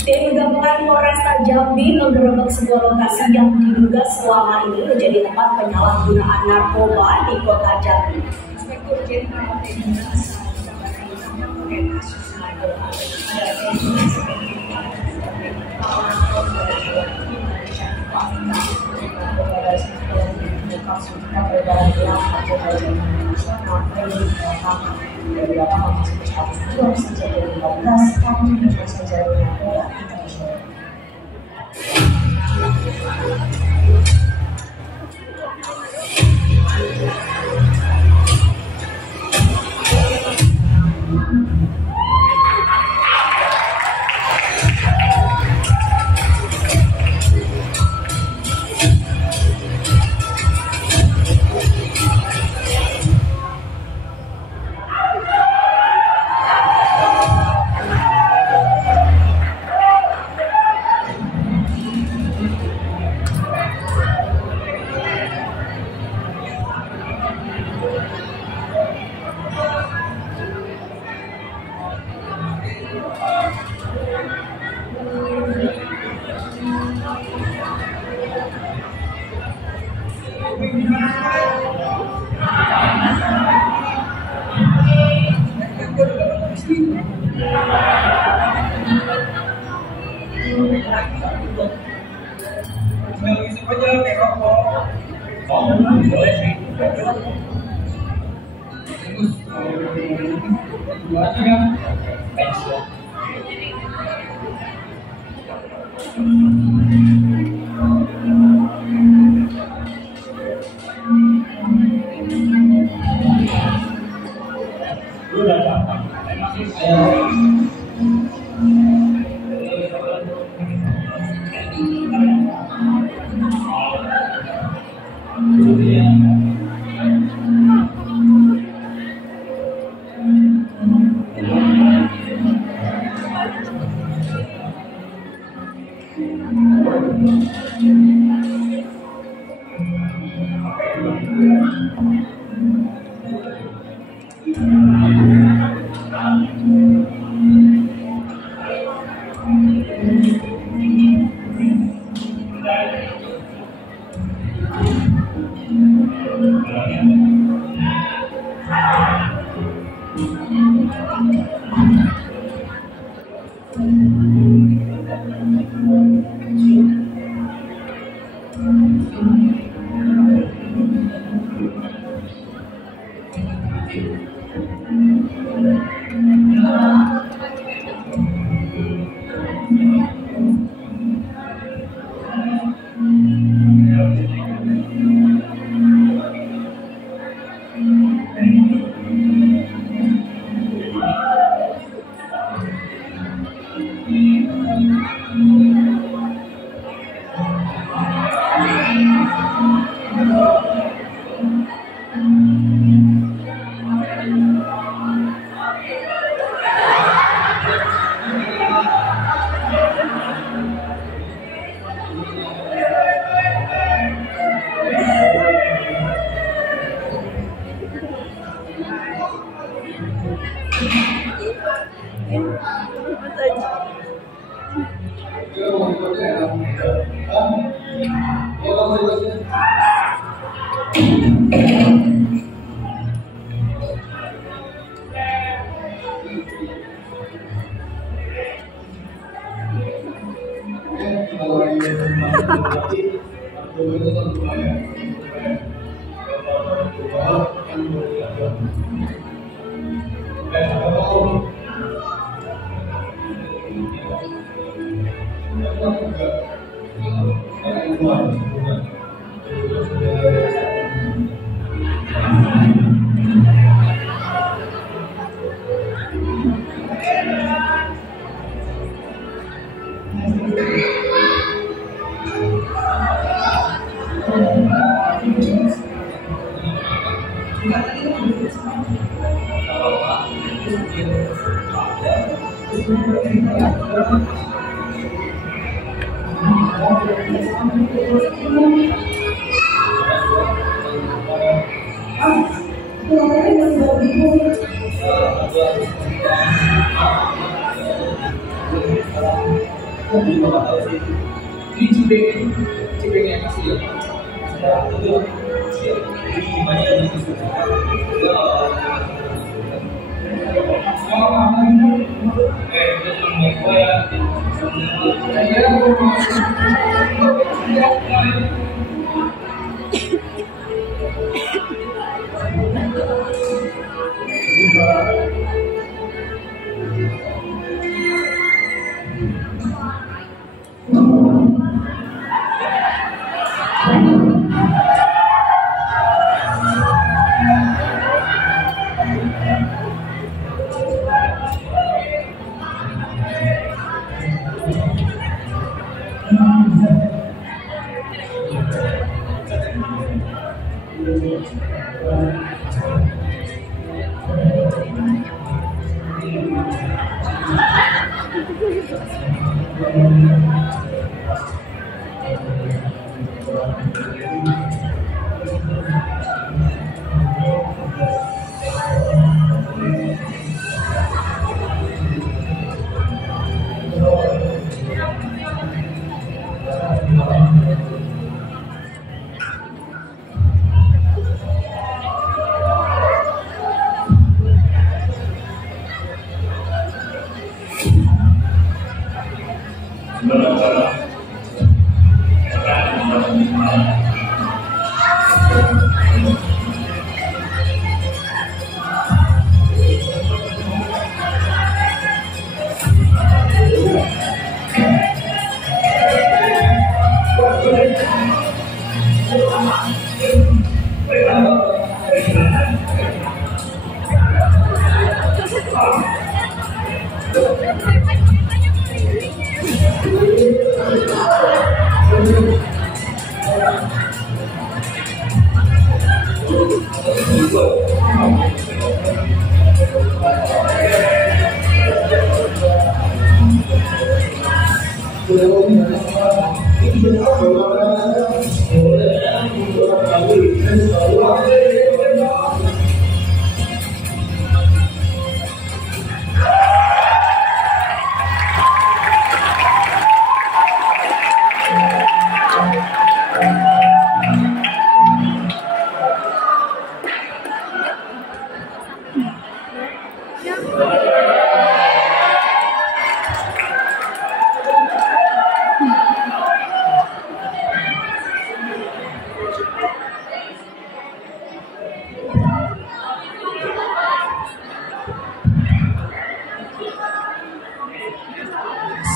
Tim gabungan Polresta Jambi menggerebek sebuah lokasi yang diduga selama ini menjadi tempat penyalahgunaan narkoba di kota Jambi. Inspektur Jenderal TNI kasus narkoba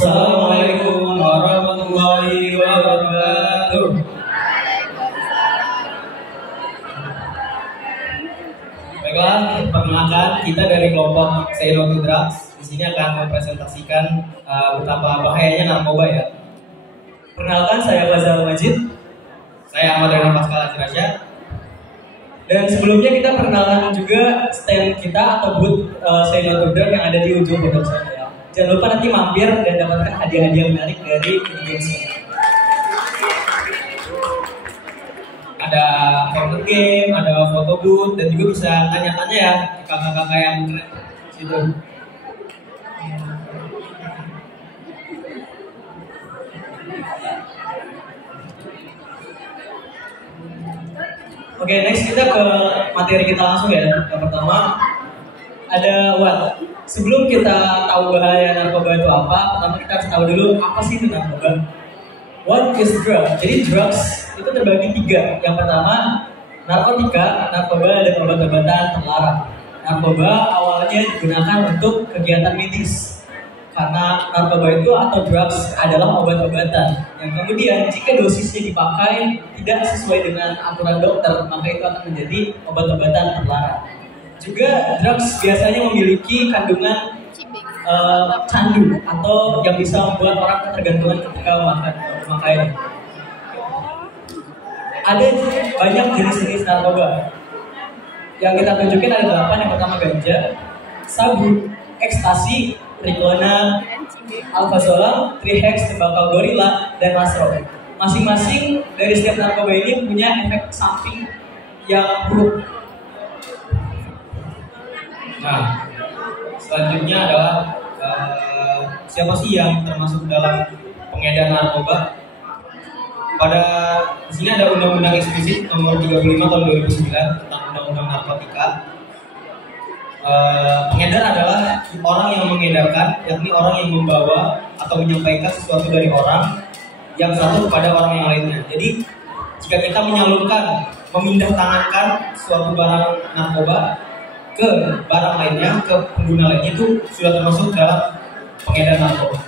Assalamualaikum warahmatullahi wabarakatuh. Baiklah, perkenalkan kita dari kelompok Say No to Drugs. Di sini akan mempresentasikan betapa bahayanya narkoba ya. Perkenalkan, saya Fazal Majid. Saya Ahmad Rena Pascal Azrasya. Dan sebelumnya kita perkenalkan juga stand kita atau booth Say No to Drugs yang ada di ujung pojok sana. Jangan lupa nanti mampir dan dapatkan hadiah-hadiah menarik dari Indonesia. Ada corner game, ada photo booth, dan juga bisa tanya-tanya ya kakak-kakak yang keren situ. Oke, next kita ke materi kita langsung ya. Yang pertama ada what? Sebelum kita tahu bahaya narkoba itu apa, pertama kita harus tahu dulu apa sih itu narkoba. What is drug? Jadi drugs itu terbagi 3. Yang pertama, narkotika, narkoba dan obat-obatan terlarang. Narkoba awalnya digunakan untuk kegiatan medis karena narkoba itu atau drugs adalah obat-obatan yang kemudian jika dosisnya dipakai tidak sesuai dengan aturan dokter, maka itu akan menjadi obat-obatan terlarang. Juga drugs biasanya memiliki kandungan candu atau yang bisa membuat orang ketergantungan ketika memakai. Ada banyak jenis-jenis narkoba. Yang kita tunjukin ada 8. Yang pertama ganja, sabu, ekstasi, trikona, alfazolam, trihex, tembakau gorila, dan masro. Masing-masing dari setiap narkoba ini punya efek samping yang buruk. Nah, selanjutnya adalah siapa sih yang termasuk dalam pengedar narkoba? Pada di sini ada undang-undang eksplisit nomor 35 tahun 2009 tentang undang-undang narkotika. Pengedar adalah orang yang mengedarkan, yakni orang yang membawa atau menyampaikan sesuatu dari orang yang satu kepada orang yang lainnya. Jadi jika kita menyalurkan, memindah tangankan suatu barang narkoba ke barang lainnya, ke pengguna lainnya, itu sudah termasuk dalam pengedar narkoba.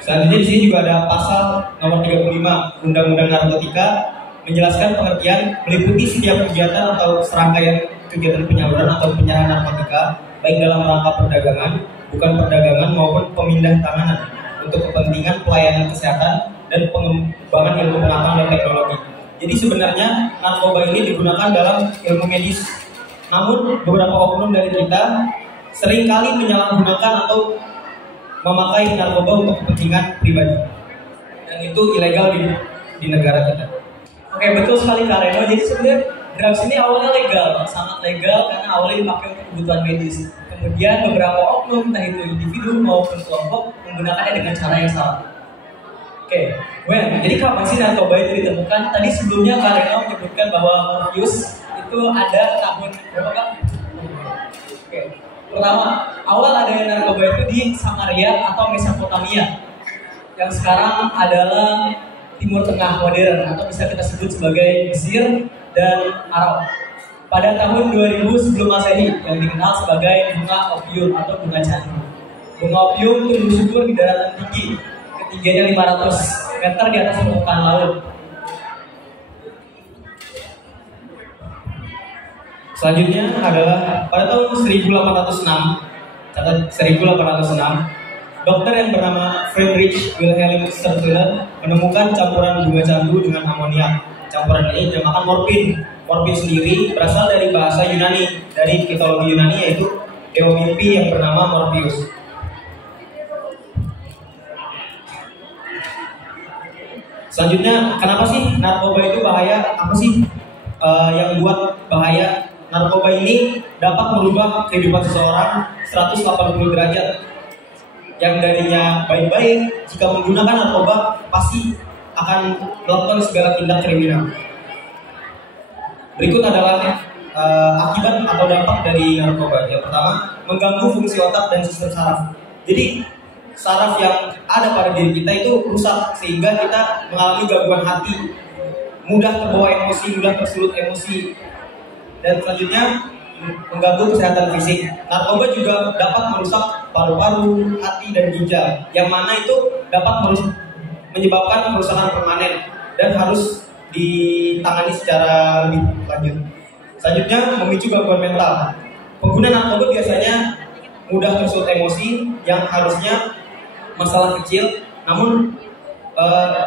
Selanjutnya di sini juga ada pasal nomor 35 Undang-Undang Narkotika menjelaskan pengertian meliputi setiap kegiatan atau serangkaian kegiatan penyaluran atau penyerahan narkotika baik dalam rangka perdagangan, bukan perdagangan maupun pemindah tanganan untuk kepentingan pelayanan kesehatan dan pengembangan ilmu pengetahuan dan teknologi. Jadi sebenarnya narkoba ini digunakan dalam ilmu medis. Namun beberapa oknum dari kita seringkali menyalahgunakan atau memakai narkoba untuk kepentingan pribadi, dan itu ilegal di negara kita. Oke, betul sekali Kak Reno. Jadi sebenarnya drugs ini awalnya legal, sangat legal karena awalnya dipakai untuk kebutuhan medis. Kemudian beberapa oknum, entah itu individu maupun kelompok, menggunakannya dengan cara yang salah. Oke, jadi kapan sih narkoba itu ditemukan? Tadi sebelumnya Kak Reno menyebutkan bahwa Morpheus itu ada tahun berapa Kak? Oke. Pertama, awal adanya narkoba itu di Samaria atau Mesopotamia, yang sekarang adalah Timur Tengah modern atau bisa kita sebut sebagai Mesir dan Arab. Pada tahun 2000 sebelum Masehi, yang dikenal sebagai bunga opium atau bunga candu. Bunga opium tumbuh subur di daratan tinggi, ketinggiannya 500 meter di atas permukaan laut. Selanjutnya adalah pada tahun 1806, dokter yang bernama Friedrich Wilhelm Sturtler menemukan campuran bunga candu dengan amoniak. Campuran ini dinamakan morfin. Morfin sendiri berasal dari bahasa Yunani, dari mitologi Yunani, yaitu dewa mimpi yang bernama Morpheus. Selanjutnya, kenapa sih narkoba itu bahaya? Apa sih yang buat bahaya? Narkoba ini dapat merubah kehidupan seseorang 180 derajat. Yang darinya baik-baik, jika menggunakan narkoba pasti akan melakukan segala tindak kriminal. Berikut adalah akibat atau dampak dari narkoba. Yang pertama, mengganggu fungsi otak dan sistem saraf. Jadi saraf yang ada pada diri kita itu rusak sehingga kita mengalami gangguan hati, mudah terbawa emosi, mudah tersulut emosi. Dan selanjutnya mengganggu kesehatan fisik. Narkoba juga dapat merusak paru-paru, hati, dan ginjal, yang mana itu dapat menyebabkan kerusakan permanen dan harus ditangani secara lebih lanjut. Selanjutnya, memicu gangguan mental. Pengguna narkoba biasanya mudah tersulut emosi yang harusnya masalah kecil, namun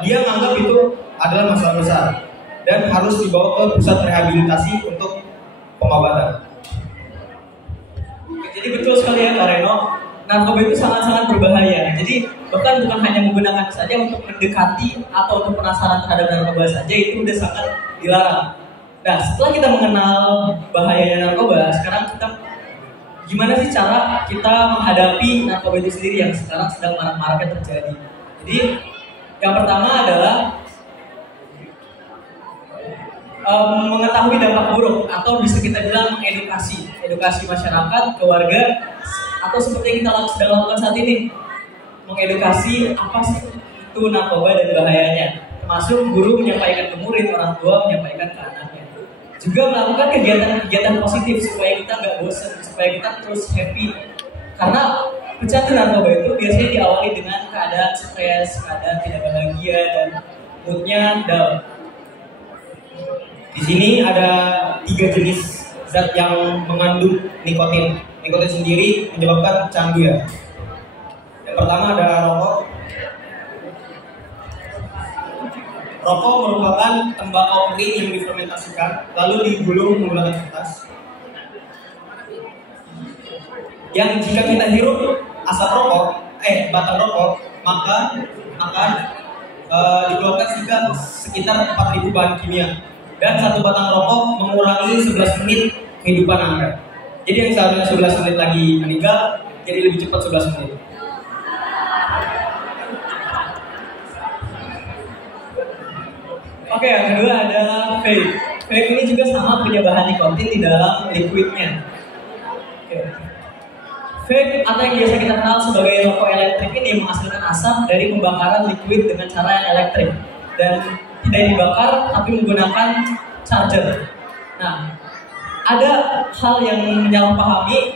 dia menganggap itu adalah masalah besar dan harus dibawa ke pusat rehabilitasi untuk pengobatan. Jadi betul sekali ya Kak Reno, narkoba itu sangat-sangat berbahaya. Jadi bahkan bukan hanya menggunakan saja untuk mendekati atau untuk penasaran terhadap narkoba saja, itu udah sangat dilarang. Nah, setelah kita mengenal bahayanya narkoba, sekarang kita gimana sih cara kita menghadapi narkoba itu sendiri yang sekarang sedang marak-maraknya terjadi. Jadi yang pertama adalah mengetahui dampak buruk atau bisa kita bilang edukasi masyarakat ke warga atau seperti yang kita sedang lakukan saat ini, mengedukasi apa sih itu narkoba dan bahayanya, termasuk guru menyampaikan ke murid, orang tua menyampaikan ke anaknya. Juga melakukan kegiatan-kegiatan positif supaya kita nggak bosan, supaya kita terus happy. Karena pecandu narkoba itu biasanya diawali dengan keadaan stres, keadaan tidak bahagia, dan moodnya down. Di sini ada 3 jenis zat yang mengandung nikotin. Nikotin sendiri menyebabkan candu ya. Yang pertama ada rokok. Rokok merupakan tembakau kering yang difermentasikan lalu digulung menggunakan kertas. Yang jika kita hirup asap rokok, batang rokok, maka akan dikeluarkan sekitar 4.000 bahan kimia. Dan satu batang rokok mengurangi 11 menit kehidupan Anda. Jadi yang seharusnya 11 menit lagi meninggal, jadi lebih cepat 11 menit. Oke, yang kedua adalah vape. Vape ini juga sama punya bahan nikotin di dalam liquidnya. Oke. Vape atau yang biasa kita kenal sebagai rokok elektrik ini menghasilkan asap dari pembakaran liquid dengan cara yang elektrik dan tidak dibakar tapi menggunakan charger. Nah, ada hal yang menyalahpahami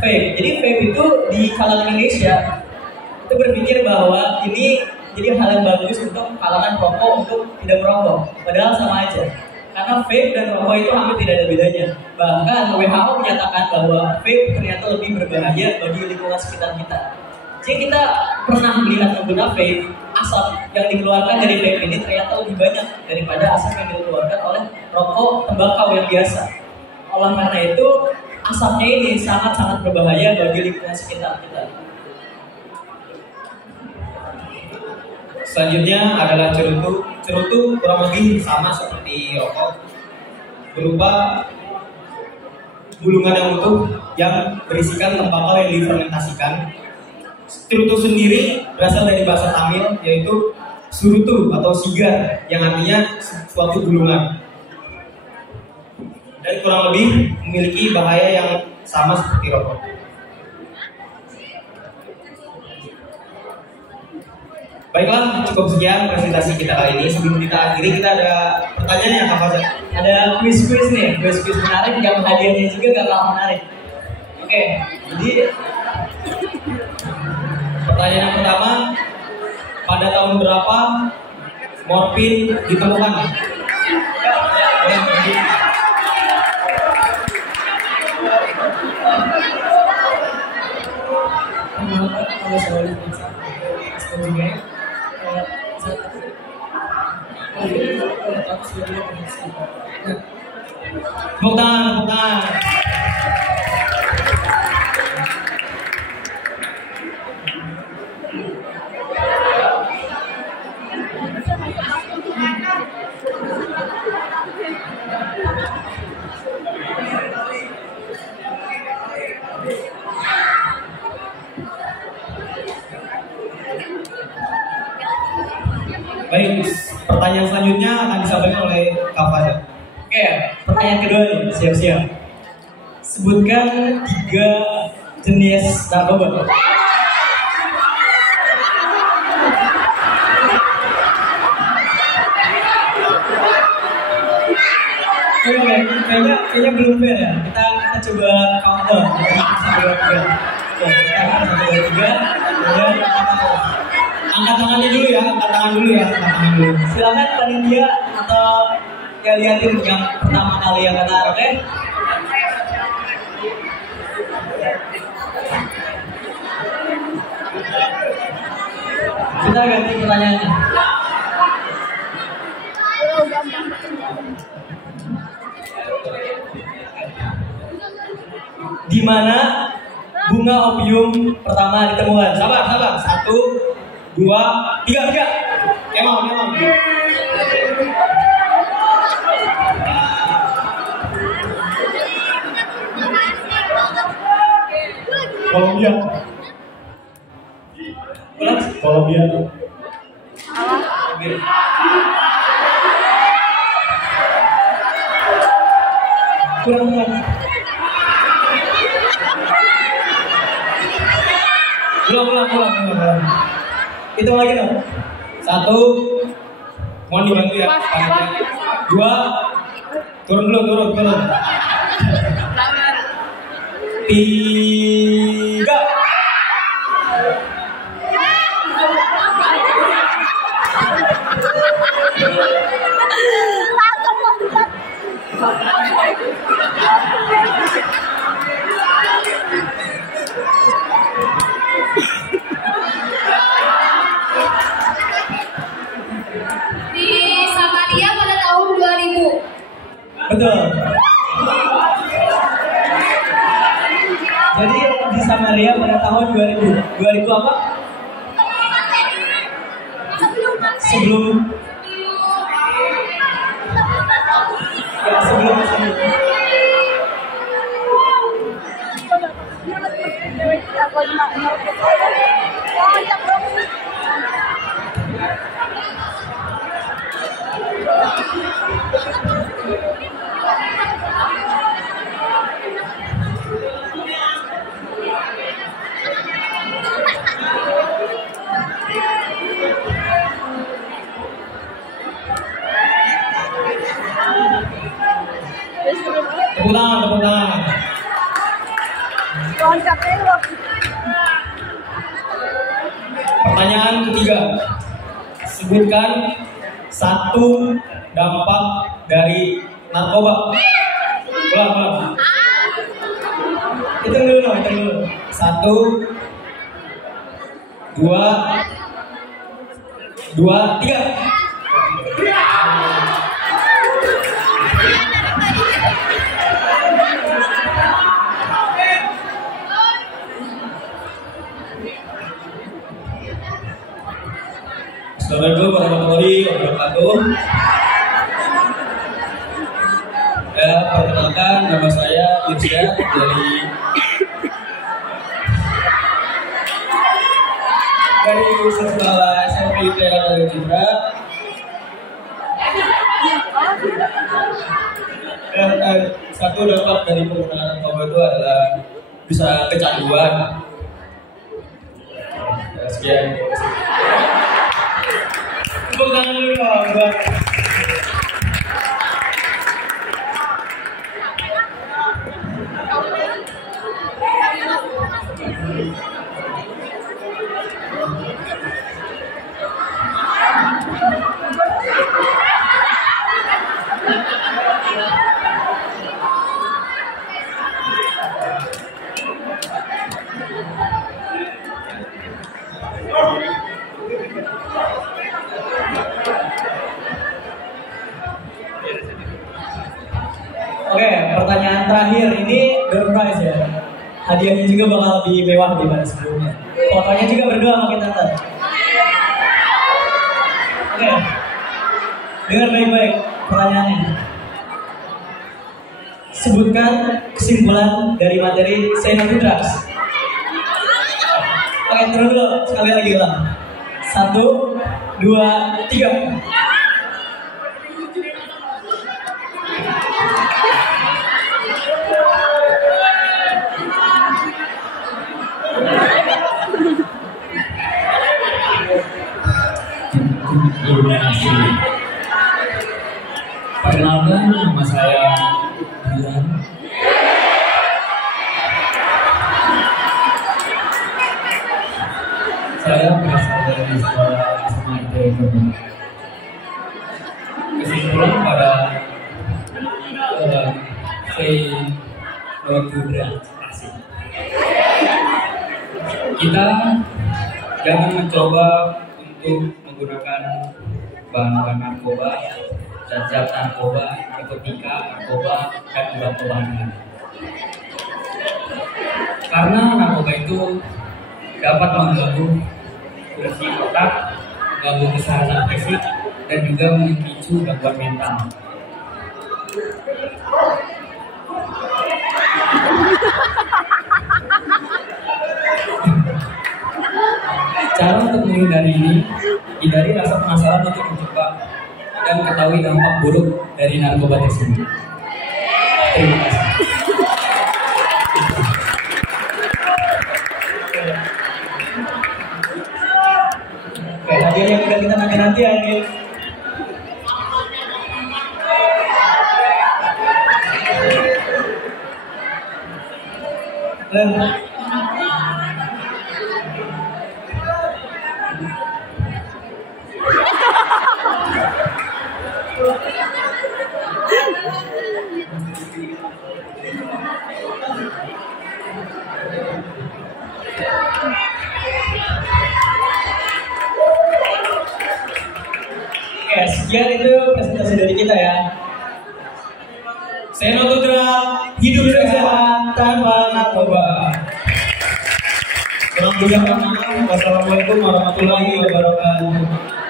vape. Jadi vape itu di kalangan Indonesia itu berpikir bahwa ini jadi hal yang bagus untuk kalangan perokok untuk tidak merokok. Padahal sama aja. Karena vape dan rokok itu hampir tidak ada bedanya. Bahkan WHO menyatakan bahwa vape ternyata lebih berbahaya bagi lingkungan sekitar kita. Jika kita pernah melihat pengguna vape, asap yang dikeluarkan dari vape ini ternyata lebih banyak daripada asap yang dikeluarkan oleh rokok tembakau yang biasa. Oleh karena itu, asapnya ini sangat-sangat berbahaya bagi lingkungan sekitar kita. Selanjutnya adalah cerutu. Cerutu kurang lebih sama seperti rokok, berupa gulungan yang utuh yang berisikan tembakau yang difermentasikan. Cerutu sendiri berasal dari bahasa Tamil, yaitu surutu atau sigar, yang artinya suatu gulungan. Dan kurang lebih memiliki bahaya yang sama seperti rokok. Baiklah, cukup sekian presentasi kita kali ini. Sebelum kita akhiri, kita ada pertanyaan yang Kak Faza. Ada quiz-quiz nih, quiz-quiz menarik yang hadiahnya juga gak kalah menarik. Oke, jadi pertanyaan yang pertama, pada tahun berapa morfin ditemukan? Kalau soal itu Tepuk tangan. Baik, pertanyaan selanjutnya akan disampaikan oleh Kak Faza. Oke, pertanyaan kedua nih, siap-siap. Sebutkan 3 jenis narkoba. Oke, kayaknya belum fair ya. Kita coba countdown. Kita 1, 2, 3. Kemudian angkat tangannya dulu ya, angkat tangan dulu. Silakan panitia atau ya lihatin yang pertama kali yang kata, oke? Kita ganti pertanyaannya. Di mana bunga opium pertama ditemukan? Sabar. 1, 2, 3. Emang. Kolombia. Kurang. Ulang. Hitung lagi dong. 1, mohon dibantu ya. 2, turun dulu. 3. Di Samaria pada tahun 2000. Betul. Jadi di Samaria pada tahun 2000. 2000 apa? Sebelum tepuk tangan. Pertanyaan ketiga. Sebutkan 1 dampak dari narkoba. Ulang. Hitung dulu. 1, 2, 3. Assalamualaikum warahmatullahi wabarakatuh. Perkenalkan, nama saya Irsyad dari sekolah SMP Teater Citra. Satu dampak dari penggunaan narkoba itu adalah bisa kecanduan. Sekian. Tepuk tangan dulu dong. Oke, pertanyaan terakhir ini door prize ya. Hadiahnya juga bakal lebih mewah daripada sebelumnya. Fotonya juga berdua sama kita ntar. Oke, dengar baik-baik pertanyaannya. Sebutkan kesimpulan dari materi Say No to Drugs. Oke, turun dulu sekali lagi ulang. 1, 2, 3. Perkenalkan, nama saya Dilan. Saya berasal dari sekolah SMA Ekonomi. Kesimpulan pada Say No to Drugs. Kita jangan mencoba untuk menggunakan bahan-bahan narkoba, zat-zat narkoba, narkotika, narkoba, dan obat-obatan lain. Karena narkoba itu dapat mengganggu fungsi otak, mengganggu kesehatan fisik, dan juga memicu gangguan mental. Cara untuk menghindari ini, hindari rasa penasaran untuk mencoba dan ketahui dampak buruk dari narkoba tersebut. Terima kasih. nanti-nantian nih. Oke, sekian itu presentasi dari kita ya. Seno Putra, hidup sehat tanpa narkoba. Kurang lebih, wassalamualaikum warahmatullahi wabarakatuh.